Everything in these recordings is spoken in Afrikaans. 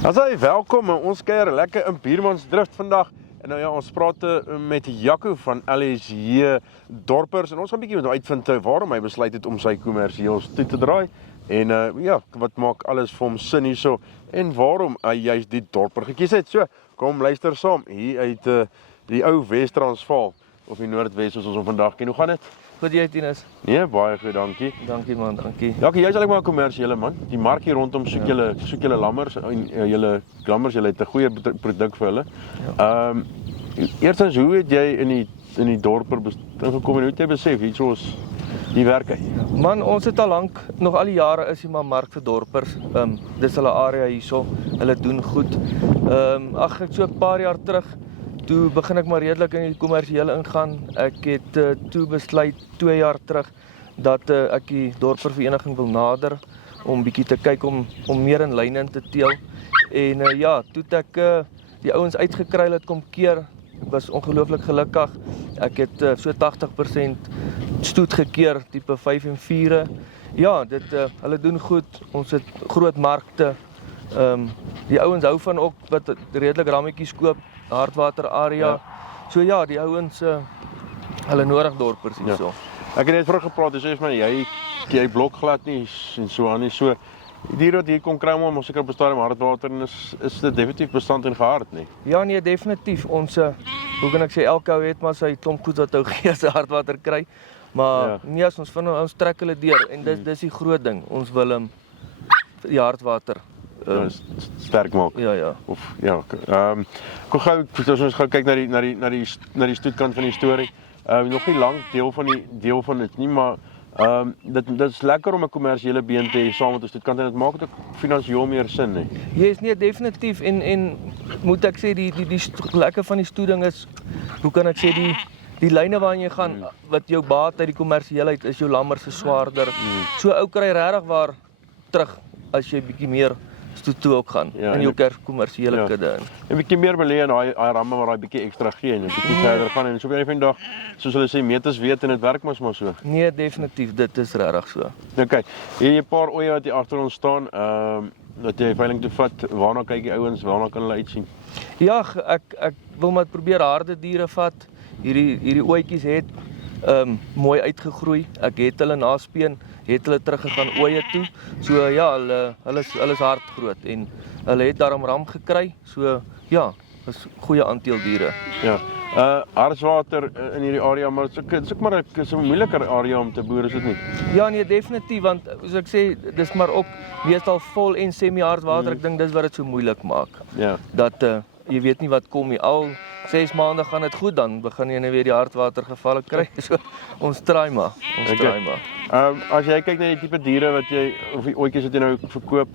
Asai, welkom. Ons kuier lekker in Biermansdrift vandag. En nou ja, ons praat met Jaco van LSJ Dorpers en ons gaan 'n bietjie uitvind waarom hy besluit het om sy kommersieel toe te draai. En ja, wat maak alles vir hom sin hierso en waarom hy juist die dorper gekies het. So, kom luister saam hier uit die ou Wes-Transvaal of die Noordwes soos ons hom vandag ken. Hoe gaan dit? Goed jy, Tinus? Nee, baie goed, dankie. Dankie man, dankie. Ja, jy's eintlik maar 'n kommersiële man. Die mark hier rondom soek julle lammers en julle het 'n goeie produk vir hulle. Ja. Eerstens, hoe het jy in die dorper ingekom en hoe het jy besef hierso is die werk hy? Man, ons het al lank, nog al die jare is hier maar mark vir dorpers. Dis hulle area hierso. Hulle doen goed. Ek so 'n paar jaar terug toe begin ek maar redelik in die kommersiële ingaan. Ek het toe besluit 2 jaar terug dat ek die dorpervereniging wil nader om bietjie te kyk om meer in lyne in te teel. En ja, toe het ek die ouens uitgekry het kom keer. Ek was ongelooflik gelukkig. Ek het so 80% stoet gekeer, tipe 5 en 4. Ja, hulle doen goed. Ons het groot markte. Die ouens hou van ook wat redelik rammetjies koop, Hartwater area. Ja. So ja, die ouens hulle nodig dorpers hierso. Ja. Ek het net vroeër gepraat, jy sê vir my jy blok glad nie en so aan nie. So die diere wat hier kom kry om seker op 'n stadium Hartwater en is dit definitief bestand en gehard nie. Ja nee, definitief. Ons hoe kan ek sê elke ou het maar sy klomp goed wat ou gee as hy Hartwater kry. Maar Ja. nee, as ons trek hulle deur en dis die groot ding. Ons wil die Hartwater Sterk maak. ja. Of ja, kom gou as ons gou kyk na die stoetkant van die storie. Nog nie lank deel van dit nie, maar dit is lekker om 'n kommersiële been te hê saam met 'n stoetkant en dit maak dit ook finansiëel meer sin, hè. Yes, nee, definitief en moet ek sê die lekker van die stoeding is, hoe kan ek sê die lyne waarin jy gaan wat jou baat uit die kommersiëlheid is jou lammers se swaarder. So ou kry regtig waar terug as jy bietjie meer stoet toe ook gaan in jou kommersiële kudde in. 'n bietjie meer belê in daai ramme waar daai bietjie ekstra gee en 'n bietjie verder gaan en so op 'n van die dag, soos hulle sê, meters weet en dit werk mos maar so. Nee, definitief, dit is regtig so. Okay, hier 'n paar oeye wat hier agter ons staan, dat jy veiling toe vat, waarna kyk die ouens, waarna kan hulle uitsien? Ja, ek wil maar probeer harde diere vat. Hierdie ooitjies het mooi uitgegroei. Ek het hulle naspeen, het hulle teruggegaan ooie toe. So ja, hulle is hard groot en hulle het daarom ram gekry. So ja, is goeie aanteel diere. Ja. Hartswater in hierdie area, maar dit is ook maar 'n moeiliker area om te boer, is dit nie? Ja nee, definitief, want soos ek sê, dis maar ook meestal vol en semi-hartswater. Ek dink dis wat dit so moeilik maak. Ja. Dat jy weet nie wat kom nie. Al 6 maande gaan dit goed, dan begin jy net weer die hartwater gevalle kry. So ons try maar. As jy kyk na die tipe diere wat jy of die ooitjies wat jy nou verkoop,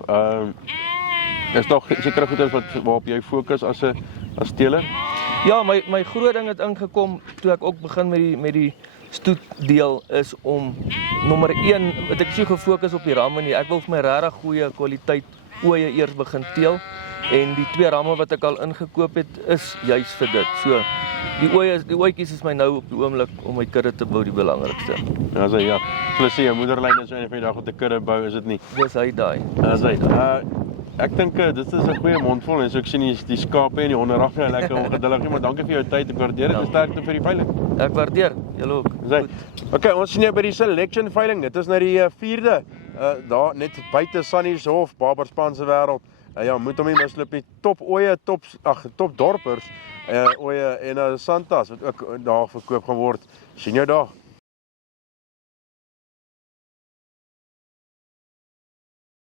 is tog sekere goedes waarop jy fokus as teeler? Ja, my groot ding het ingekom toe ek ook begin met die stoetdeel is om nommer 1, wat ek so gefokus op die ramme nie. Ek wil vir my regtig goeie kwaliteit ooe eers begin teel. En die 2 ramme wat ek al ingekoop het is juis vir dit. So die ooitjies is my nou op die oomblik om my kudde te bou die belangrikste. Ja, so ja. Hulle sê 'n moederlyn is een van die dag wat 'n kudde bou, is dit nie? Dis hy daai. Ek dink dit is 'n goeie mondvol en so ek sien die skape en die honde raak lekker ongeduldig, maar dankie vir jou tyd. Ek waardeer dit. Sterkte vir die veiling. Ek waardeer. Julle ook. Okay, ons sien jou by die selection veiling. Dit is nou die 4de daar net buite Sunny's Hof, Barberspan se wêreld. Ja, moet hom nie misloop nie. Top ooe, top dorpers, ooe en Santas wat ook daar verkoop gaan word. Sien jou daar.